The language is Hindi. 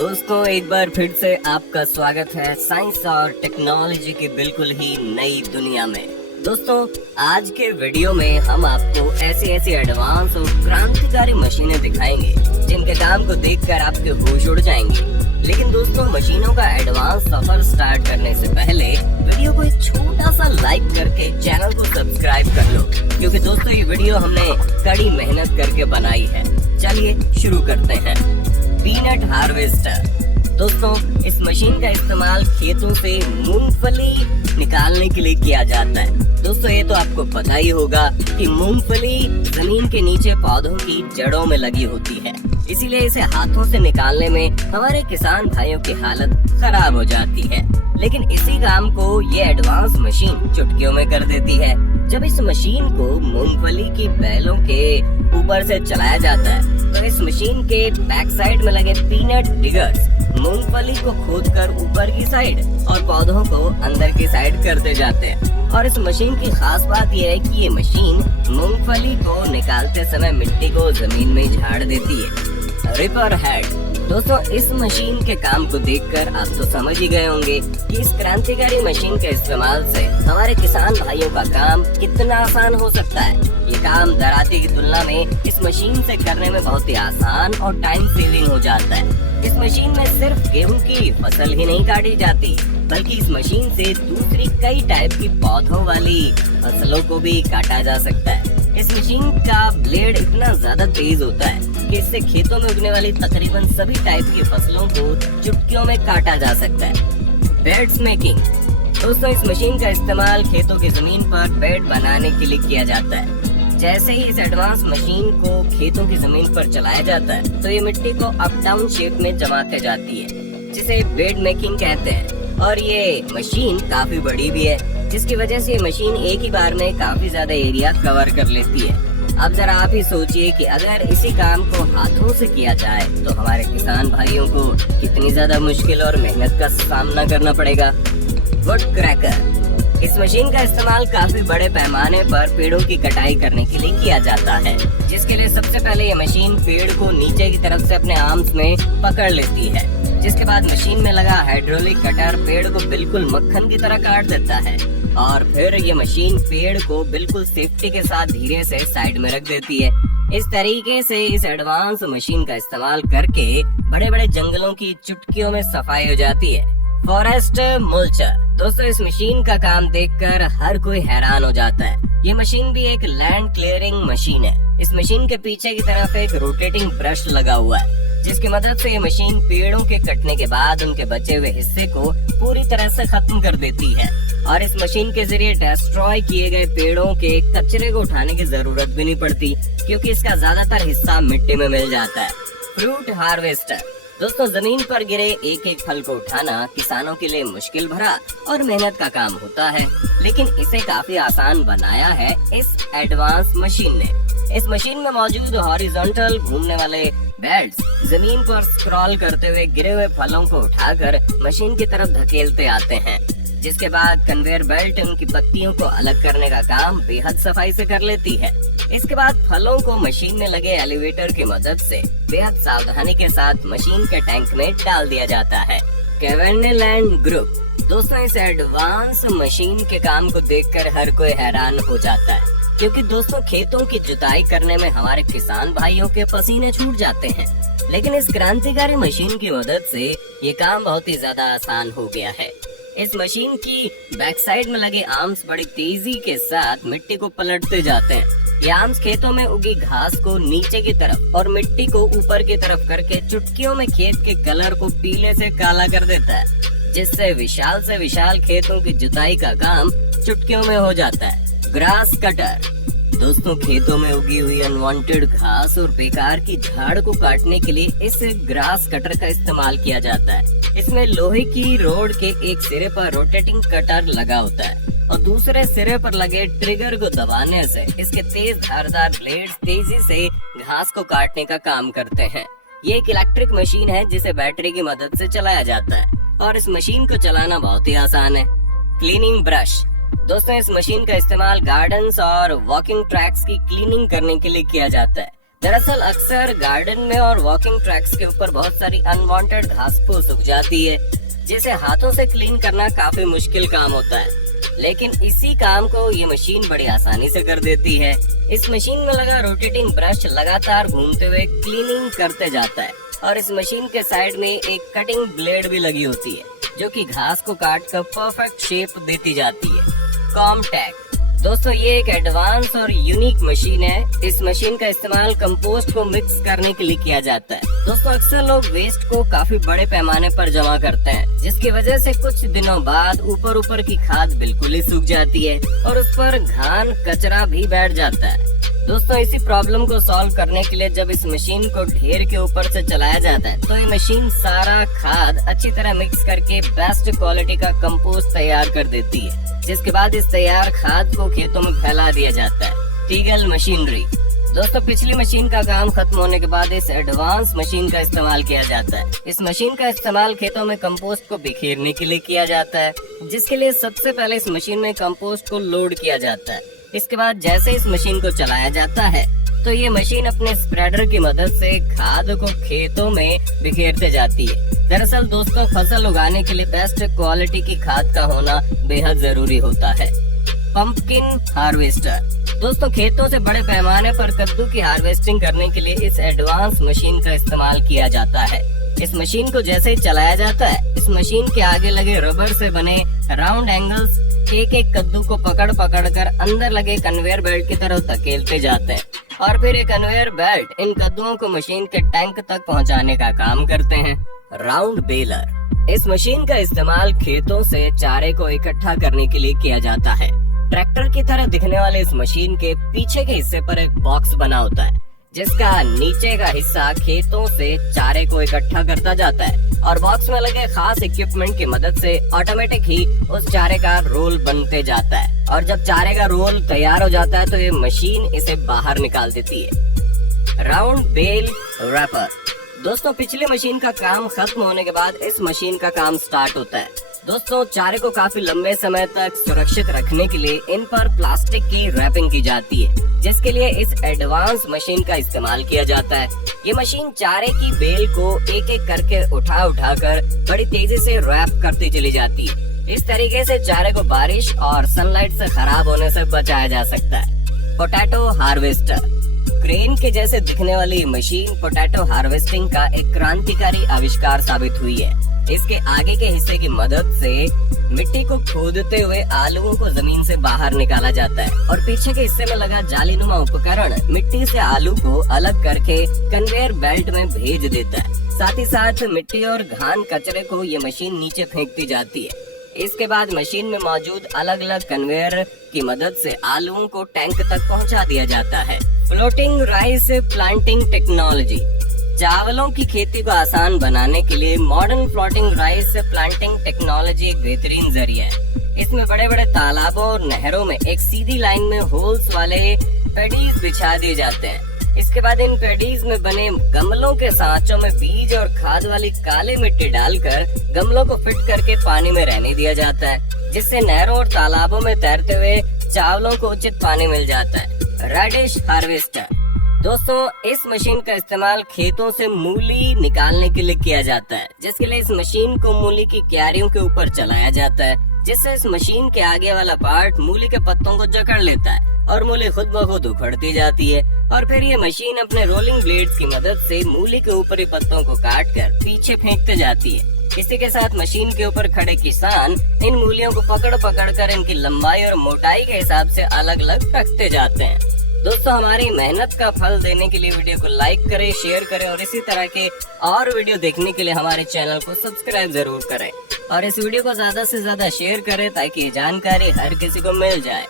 दोस्तों एक बार फिर से आपका स्वागत है साइंस और टेक्नोलॉजी की बिल्कुल ही नई दुनिया में। दोस्तों आज के वीडियो में हम आपको ऐसी एडवांस और क्रांतिकारी मशीनें दिखाएंगे जिनके काम को देखकर आपके होश उड़ जाएंगे। लेकिन दोस्तों मशीनों का एडवांस सफर स्टार्ट करने से पहले वीडियो को एक छोटा सा लाइक करके चैनल को सब्सक्राइब कर लो, क्योंकि दोस्तों ये वीडियो हमने कड़ी मेहनत करके बनाई है। चलिए शुरू करते हैं। Peanut harvester. दोस्तों इस मशीन का इस्तेमाल खेतों से मूंगफली निकालने के लिए किया जाता है। दोस्तों ये तो आपको पता ही होगा कि मूंगफली जमीन के नीचे पौधों की जड़ों में लगी होती है, इसीलिए इसे हाथों से निकालने में हमारे किसान भाइयों की हालत खराब हो जाती है। लेकिन इसी काम को ये एडवांस मशीन चुटकियों में कर देती है। जब इस मशीन को मूंगफली की बैलों के ऊपर से चलाया जाता है तो इस मशीन के बैक साइड में लगे पीनट डिगर्स मूंगफली को खोदकर ऊपर की साइड और पौधों को अंदर की साइड करते जाते हैं। और इस मशीन की खास बात यह है कि ये मशीन मूंगफली को निकालते समय मिट्टी को जमीन में झाड़ देती है। Ripper head. दोस्तों इस मशीन के काम को देखकर आप तो समझ ही गए होंगे कि इस क्रांतिकारी मशीन के इस्तेमाल से हमारे किसान भाइयों का काम कितना आसान हो सकता है। ये काम दराती की तुलना में इस मशीन से करने में बहुत ही आसान और टाइम सेविंग हो जाता है। इस मशीन में सिर्फ गेहूं की फसल ही नहीं काटी जाती, बल्कि इस मशीन से दूसरी कई टाइप की पौधों वाली फसलों को भी काटा जा सकता है। इस मशीन का ब्लेड इतना ज्यादा तेज होता है कि इससे खेतों में उगने वाली तकरीबन सभी टाइप की फसलों को चुटकियों में काटा जा सकता है। Beds making. दोस्तों इस मशीन का इस्तेमाल खेतों की जमीन पर बेड बनाने के लिए किया जाता है। जैसे ही इस एडवांस मशीन को खेतों की जमीन पर चलाया जाता है तो ये मिट्टी को अप डाउन शेप में जमाते जाती है, जिसे बेड मेकिंग कहते हैं। और ये मशीन काफी बड़ी भी है, जिसकी वजह से ये मशीन एक ही बार में काफी ज्यादा एरिया कवर कर लेती है। अब जरा आप ही सोचिए कि अगर इसी काम को हाथों से किया जाए तो हमारे किसान भाइयों को कितनी ज्यादा मुश्किल और मेहनत का सामना करना पड़ेगा। Would cracker. इस मशीन का इस्तेमाल काफी बड़े पैमाने पर पेड़ों की कटाई करने के लिए किया जाता है, जिसके लिए सबसे पहले ये मशीन पेड़ को नीचे की तरफ से अपने आर्म्स में पकड़ लेती है, जिसके बाद मशीन में लगा हाइड्रोलिक कटर पेड़ को बिल्कुल मक्खन की तरह काट देता है। और फिर ये मशीन पेड़ को बिल्कुल सेफ्टी के साथ धीरे से साइड में रख देती है। इस तरीके से इस एडवांस मशीन का इस्तेमाल करके बड़े बड़े जंगलों की चुटकियों में सफाई हो जाती है। Forest mulcher. दोस्तों इस मशीन का काम देखकर हर कोई हैरान हो जाता है। ये मशीन भी एक लैंड क्लियरिंग मशीन है। इस मशीन के पीछे की तरफ एक रोटेटिंग ब्रश लगा हुआ है, जिसकी मदद से ये मशीन पेड़ों के कटने के बाद उनके बचे हुए हिस्से को पूरी तरह से खत्म कर देती है। और इस मशीन के जरिए डिस्ट्रॉय किए गए पेड़ों के कचरे को उठाने की जरूरत भी नहीं पड़ती, क्योंकि इसका ज्यादातर हिस्सा मिट्टी में मिल जाता है। Fruit harvester. दोस्तों जमीन पर गिरे एक एक फल को उठाना किसानों के लिए मुश्किल भरा और मेहनत का काम होता है, लेकिन इसे काफी आसान बनाया है इस एडवांस मशीन ने। इस मशीन में मौजूद हॉरिजॉन्टल घूमने वाले बेल्ट्स जमीन पर स्क्रॉल करते हुए गिरे हुए फलों को उठाकर मशीन की तरफ धकेलते आते हैं, जिसके बाद कन्वेयर बेल्ट उनकी पत्तियों को अलग करने का काम बेहद सफाई से कर लेती है। इसके बाद फलों को मशीन में लगे एलिवेटर की मदद से बेहद सावधानी के साथ मशीन के टैंक में डाल दिया जाता है। कैवर्नेलैंड ग्रुप। दोस्तों इस एडवांस मशीन के काम को देखकर हर कोई हैरान हो जाता है, क्योंकि दोस्तों खेतों की जुताई करने में हमारे किसान भाइयों के पसीने छूट जाते हैं। लेकिन इस क्रांतिकारी मशीन की मदद से ये काम बहुत ही ज्यादा आसान हो गया है। इस मशीन की बैक साइड में लगे आर्म्स बड़ी तेजी के साथ मिट्टी को पलटते जाते हैं। ये आर्म्स खेतों में उगी घास को नीचे की तरफ और मिट्टी को ऊपर की तरफ करके चुटकियों में खेत के कलर को पीले से काला कर देता है, जिससे विशाल से विशाल खेतों की जुताई का काम चुटकियों में हो जाता है। Grass cutter. दोस्तों खेतों में उगी हुई अनवांटेड घास और बेकार की झाड़ को काटने के लिए इस ग्रास कटर का इस्तेमाल किया जाता है। इसमें लोहे की रोड के एक सिरे पर रोटेटिंग कटर लगा होता है और दूसरे सिरे पर लगे ट्रिगर को दबाने से इसके तेज धारदार ब्लेड्स तेजी से घास को काटने का काम करते हैं। ये एक इलेक्ट्रिक मशीन है जिसे बैटरी की मदद से चलाया जाता है और इस मशीन को चलाना बहुत ही आसान है। Cleaning brush. दोस्तों इस मशीन का इस्तेमाल गार्डन्स और वॉकिंग ट्रैक्स की क्लीनिंग करने के लिए किया जाता है। दरअसल अक्सर गार्डन में और वॉकिंग ट्रैक्स के ऊपर बहुत सारी अनवांटेड घास फूस उग जाती है, जिसे हाथों से क्लीन करना काफी मुश्किल काम होता है। लेकिन इसी काम को ये मशीन बड़ी आसानी से कर देती है। इस मशीन में लगा रोटेटिंग ब्रश लगातार घूमते हुए क्लीनिंग करते जाता है और इस मशीन के साइड में एक कटिंग ब्लेड भी लगी होती है, जो कि घास को काट कर परफेक्ट शेप देती जाती है। कॉम्पैक्ट दोस्तों, ये एक एडवांस और यूनिक मशीन है। इस मशीन का इस्तेमाल कंपोस्ट को मिक्स करने के लिए किया जाता है। दोस्तों, अक्सर लोग वेस्ट को काफी बड़े पैमाने पर जमा करते हैं, जिसकी वजह से कुछ दिनों बाद ऊपर की खाद बिल्कुल ही सूख जाती है और उस पर घान कचरा भी बैठ जाता है। दोस्तों, इसी प्रॉब्लम को सॉल्व करने के लिए जब इस मशीन को ढेर के ऊपर से चलाया जाता है, तो ये मशीन सारा खाद अच्छी तरह मिक्स करके बेस्ट क्वालिटी का कंपोस्ट तैयार कर देती है, जिसके बाद इस तैयार खाद को खेतों में फैला दिया जाता है। टीगल मशीनरी दोस्तों, पिछली मशीन का काम खत्म होने के बाद इस एडवांस मशीन का इस्तेमाल किया जाता है। इस मशीन का इस्तेमाल खेतों में कंपोस्ट को बिखेरने के लिए किया जाता है, जिसके लिए सबसे पहले इस मशीन में कंपोस्ट को लोड किया जाता है। इसके बाद जैसे इस मशीन को चलाया जाता है, तो ये मशीन अपने स्प्रेडर की मदद से खाद को खेतों में बिखेरते जाती है। दरअसल दोस्तों, फसल उगाने के लिए बेस्ट क्वालिटी की खाद का होना बेहद जरूरी होता है। पंपकिन हार्वेस्टर दोस्तों, खेतों से बड़े पैमाने पर कद्दू की हार्वेस्टिंग करने के लिए इस एडवांस मशीन का इस्तेमाल किया जाता है। इस मशीन को जैसे ही चलाया जाता है, इस मशीन के आगे लगे रबर से बने राउंड एंगल्स एक कद्दू को पकड़ कर अंदर लगे कन्वेयर बेल्ट की तरफ धकेलते जाते हैं और फिर एक कन्वेयर बेल्ट इन कद्दुओं को मशीन के टैंक तक पहुंचाने का काम करते हैं। राउंड बेलर इस मशीन का इस्तेमाल खेतों से चारे को इकट्ठा करने के लिए किया जाता है। ट्रैक्टर की तरह दिखने वाले इस मशीन के पीछे के हिस्से पर एक बॉक्स बना होता है, जिसका नीचे का हिस्सा खेतों से चारे को इकट्ठा करता जाता है और बॉक्स में लगे खास इक्विपमेंट की मदद से ऑटोमेटिक ही उस चारे का रोल बनते जाता है और जब चारे का रोल तैयार हो जाता है, तो ये मशीन इसे बाहर निकाल देती है। राउंड बेल रैपर दोस्तों, पिछली मशीन का काम खत्म होने के बाद इस मशीन का काम स्टार्ट होता है। दोस्तों, चारे को काफी लंबे समय तक सुरक्षित रखने के लिए इन पर प्लास्टिक की रैपिंग की जाती है, जिसके लिए इस एडवांस मशीन का इस्तेमाल किया जाता है। ये मशीन चारे की बेल को एक एक करके उठा कर बड़ी तेजी से रैप करती चली जाती है। इस तरीके से चारे को बारिश और सनलाइट से खराब होने से बचाया जा सकता है। पोटैटो हार्वेस्टर क्रेन के जैसे दिखने वाली मशीन पोटैटो हार्वेस्टिंग का एक क्रांतिकारी आविष्कार साबित हुई है। इसके आगे के हिस्से की मदद से मिट्टी को खोदते हुए आलूओं को जमीन से बाहर निकाला जाता है और पीछे के हिस्से में लगा जालीनुमा उपकरण मिट्टी से आलू को अलग करके कन्वेयर बेल्ट में भेज देता है। साथ ही साथ मिट्टी और घान कचरे को ये मशीन नीचे फेंकती जाती है। इसके बाद मशीन में मौजूद अलग अलग कन्वेयर की मदद से आलूओं को टैंक तक पहुंचा दिया जाता है। फ्लोटिंग राइस प्लांटिंग टेक्नोलॉजी चावलों की खेती को आसान बनाने के लिए modern floating rice planting technology एक बेहतरीन जरिया है। इसमें बड़े बड़े तालाबों और नहरों में एक सीधी लाइन में होल्स वाले पैडीज बिछा दिए जाते हैं। इसके बाद इन पैडीज में बने गमलों के सांचों में बीज और खाद वाली काली मिट्टी डालकर गमलों को फिट करके पानी में रहने दिया जाता है, जिससे नहरों और तालाबों में तैरते हुए चावलों को उचित पानी मिल जाता है। रेडिश हार्वेस्टर दोस्तों, इस मशीन का इस्तेमाल खेतों से मूली निकालने के लिए किया जाता है, जिसके लिए इस मशीन को मूली की क्यारियों के ऊपर चलाया जाता है, जिससे इस मशीन के आगे वाला पार्ट मूली के पत्तों को जकड़ लेता है और मूली खुद ब खुद उखड़ती जाती है और फिर ये मशीन अपने रोलिंग ब्लेड्स की मदद से मूली के ऊपरी पत्तों को काट कर पीछे फेंकते जाती है। इसी के साथ मशीन के ऊपर खड़े किसान इन मूलियों को पकड़ कर इनकी लंबाई और मोटाई के हिसाब से अलग अलग रखते जाते हैं। दोस्तों, हमारी मेहनत का फल देने के लिए वीडियो को लाइक करें, शेयर करें और इसी तरह के और वीडियो देखने के लिए हमारे चैनल को सब्सक्राइब जरूर करें और इस वीडियो को ज्यादा से ज्यादा शेयर करें ताकि ये जानकारी हर किसी को मिल जाए।